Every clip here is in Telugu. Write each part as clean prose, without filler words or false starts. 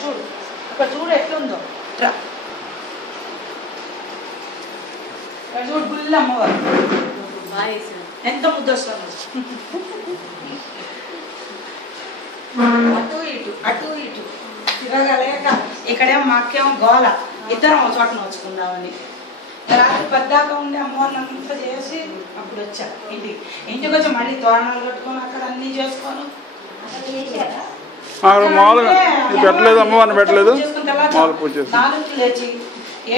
చూడు అక్కడ చూడు ఎట్లుందో చూడు గుళ్ళు అమ్మవారు ఎంత ముద్ద వస్తుంది. అటు ఇటు తిరగలేక ఇక్కడేమో మాకేమో గోల ఇద్దరం ఒక చోట నోచుకుందామని రాత్రి పద్దాకా ఉండి అమ్మవారిని అంతా చేసి అప్పుడు వచ్చా ఇంటికి వచ్చి మళ్ళీ తోరణాలు కట్టుకొని అక్కడ అన్ని చేసుకొని పెట్టలేదు అమ్మవారిని పెట్టలేదు. 4 లేచి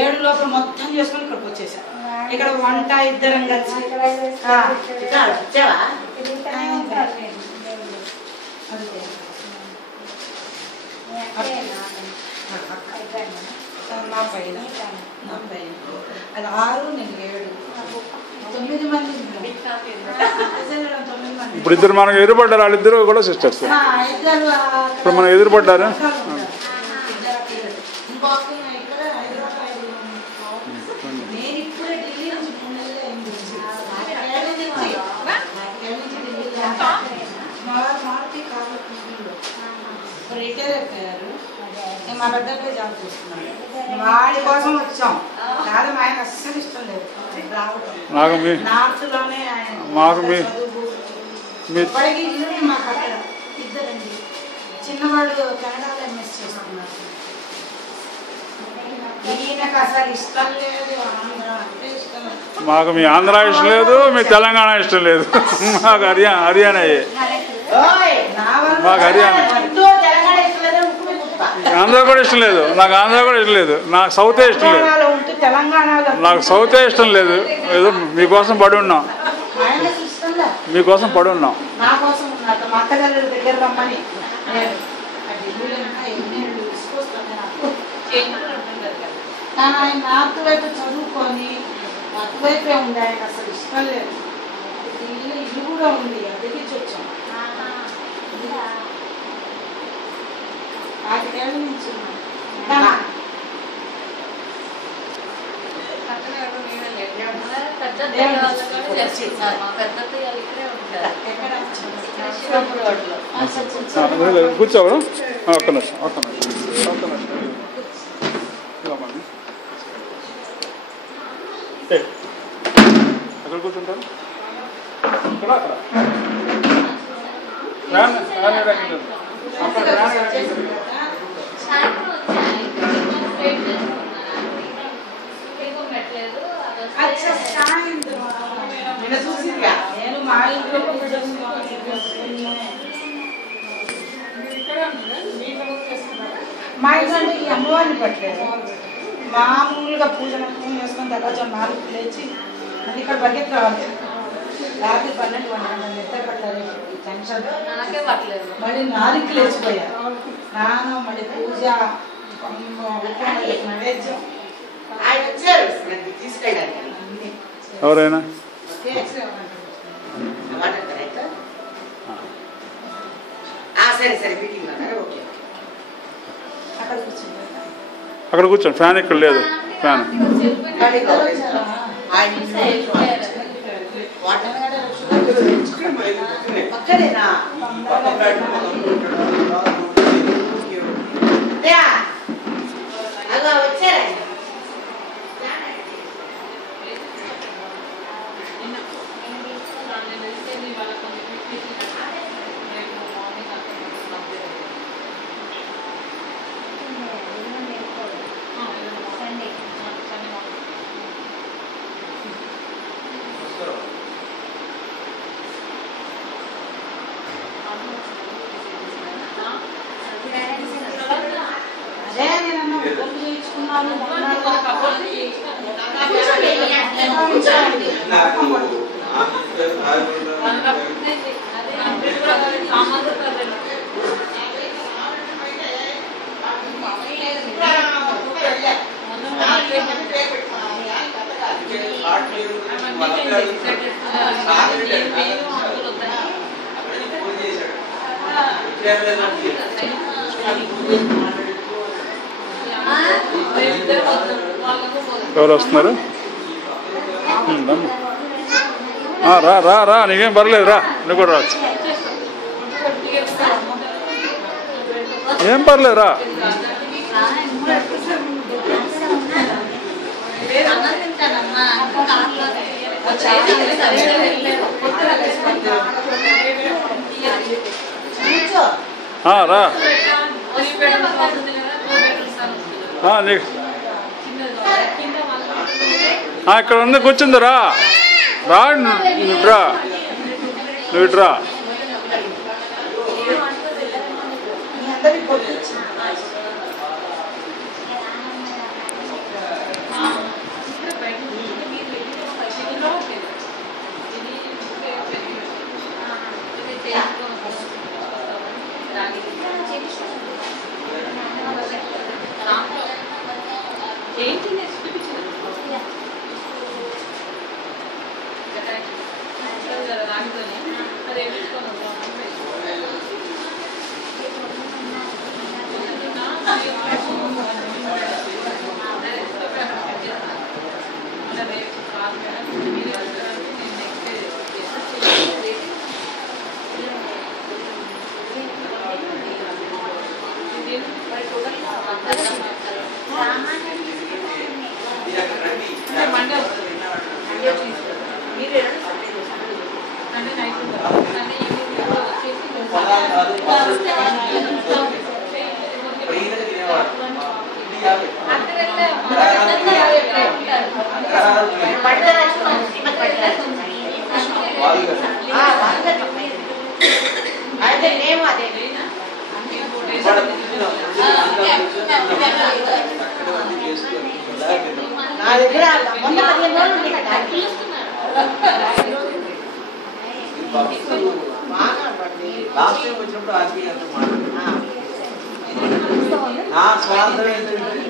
7 లోపల మొత్తం చేసుకొని ఇక్కడికి వచ్చేసా. ఇక్కడ వంట ఇద్దరం కలిసి నా పైన అది 6 నేను 7 9 మంది. ఇప్పుడు ఇద్దరు మనకు ఎదురుపడ్డారు, వాళ్ళిద్దరు కూడా సిస్టర్స్. ఇప్పుడు మనం ఎదురుపడ్డారు. మా దగ్గర జాబ్ చేస్తున్నాడు. వాడి కోసం వచ్చాం కాదు, ఆయన అస్సలు ఇష్టం లేదు రావడం. నార్త్ లోనే ఇప్పటికీ ఇల్లు మాకు అక్కడ ఇద్దరండి. చిన్నవాడు కెనడాలో ఎంఎస్ చేస్తున్నారు. ఈయనకు అసలు ఇష్టం లేదు, ఆంధ్ర అంటే ఇష్టం లేదు. మాకు మీ ఆంధ్ర ఇష్టం లేదు, మీ తెలంగాణ ఇష్టం లేదు. మాకు హర్యానా మాకు హర్యానా. ఆంధ్ర కూడా ఇష్టం లేదు, నాకు ఆంధ్ర కూడా ఇష్టం లేదు, నాకు సౌతే ఇష్టం లేదు, నాకు సౌతే ఇష్టం లేదు. ఏదో మీకోసం పడి ఉన్నాం, మీకోసం పడి ఉన్నాం. నార్త్ వైపు చదువుకొని అటువైపే ఉంది, ఆయన అసలు ఇష్టం లేదు. ఇల్లు కూడా ఉంది, అదికి వచ్చాం. 5 ఏళ్ళ నుంచి కూర్చోవడం ఒక్క నిమిషం ఎక్కడ కూర్చుంటారు? ఇక్కడ అక్కడ నేను మా ఇంట్లో మా ఇంట్లో అంటే ఈ అమ్మవారిని పెట్టలేదు, మామూలుగా పూజ చేసుకొని తెల్లజాము 4 లేచి అది ఇక్కడ పరిగెత్తి రావాలి. రాత్రి 12 గంటల నిద్ర పట్టాలి, టెన్షన్ మళ్ళీ 4కి లేచిపోయా. స్నానం మళ్ళీ పూజ నైవేద్యం. ఆయన వచ్చారు తీసుకెళ్ళాలి. ఎవరైనా అక్కడ కూర్చోండి. ఫ్యాన్ ఇక్కడ లేదు, ఫ్యాన్ వచ్చారా? ఎవరు వస్తున్నారు? రా రా రా, నీకేం పర్లేదు, రా నువ్వు కూడా రావచ్చు. ఏం పర్లేదురా. రా నీకు ఇక్కడ ఉంది, కూర్చుందిరా. రా నువ్వుట్రా, నువ్వుట్రా. లాస్ట్ టైం వచ్చినప్పుడు ఆర్మీ అంతా స్వార్థం ఏంటంటే